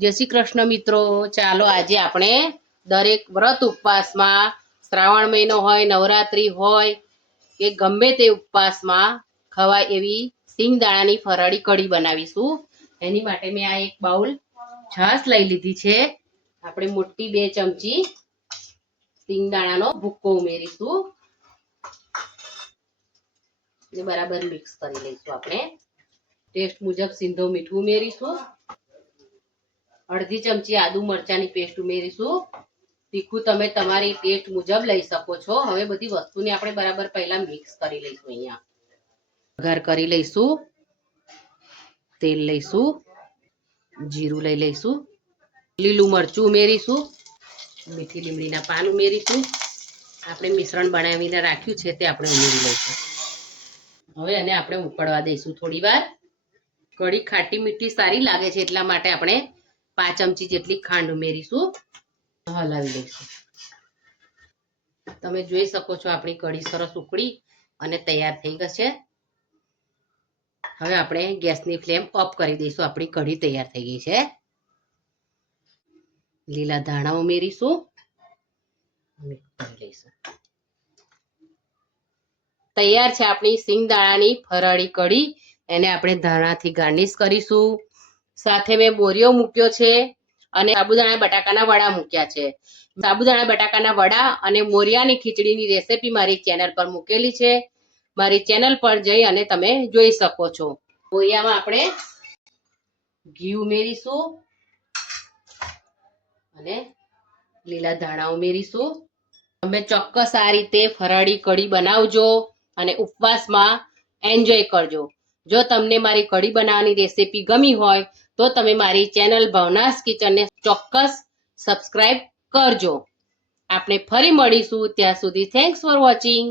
જય શ્રી કૃષ્ણ મિત્રો, ચાલો આજે આપણે દરેક વ્રત ઉપવાસમાં શ્રાવણ મહિનો હોય, નવરાત્રી હોય કે ગમે તે ઉપવાસમાં ખવાય એવી સિંગદાણાની ફરાળી કઢી બનાવીશું। એની માટે મેં આ એક બાઉલ છાશ લઈ લીધી છે। આપણે મોટી 2 ચમચી સિંગદાણાનો ભૂક્કો ઉમેરીશું। એ બરાબર મિક્સ કરી લઈશું। આપણે ટેસ્ટ મુજબ સિંધો મીઠું ઉમેરીશું। અડધી ચમચી આદુ મરચાની પેસ્ટ ઉમેરીશું। તીખું તમે તમારી ટેસ્ટ મુજબ લઈ શકો છો। હવે બધી વસ્તુને આપણે બરાબર પહેલા મિક્સ કરી લઈશું। અહીંયા વઘાર કરી લઈશું। તેલ લઈશું, જીરું લઈ લઈશું, લીલું મરચું ઉમેરીશું, મીઠી લીમડીના પાન ઉમેરીશું। આપણે મિશ્રણ બનાવીને રાખ્યું છે તે આપણે ઉમેરી લઈશું। હવે એને આપણે ઉકળવા દઈશું થોડી વાર। કઢી ખાટી મીઠી સારી લાગે છે એટલા માટે આપણે 5 ચમચી જેટલી ખાંડ ઉમેરીશું। હલાવી લઈશું। તમે જોઈ શકો છો આપણી કઢી સરસ ઉકળી અને તૈયાર થઈ ગઈ છે। હવે આપણે ગેસની ફ્લેમ ઓફ કરી દઈશું। આપણી કઢી તૈયાર થઈ ગઈ છે। લીલા ધાણા ઉમેરીશું, મિક્સ કરી લઈશું। તૈયાર છે આપણી સિંગદાણાની ફરાળી કઢી। એને આપણે ધાણાથી ગાર્નિશ કરીશું। સાથે મેં બોરિયો મૂક્યો છે અને સાબુદાણા બટાકાના વડા મૂક્યા છે। સાબુદાણા બટાકાના વડા અને મોરિયાની ખીચડીની રેસીપી મારી ચેનલ પર મૂકેલી છે। મારી ચેનલ પર જઈ અને તમે જોઈ શકો છો। બોરિયામાં આપણે ઘી ઉમેરીશું અને લીલા ધાણા ઉમેરીશું। તમે ચોક્કસ આ રીતે ફરાળી કઢી બનાવજો અને ઉપવાસમાં એન્જોય કરજો। જો તમને મારી કઢી બનાવવાની રેસીપી ગમી હોય તો તમે મારી ચેનલ ભવનાસ કિચનને ચોક્કસ સબસ્ક્રાઇબ કરજો। આપણે ફરી મળીશું, ત્યાં સુધી થેન્ક્સ ફોર વોચિંગ।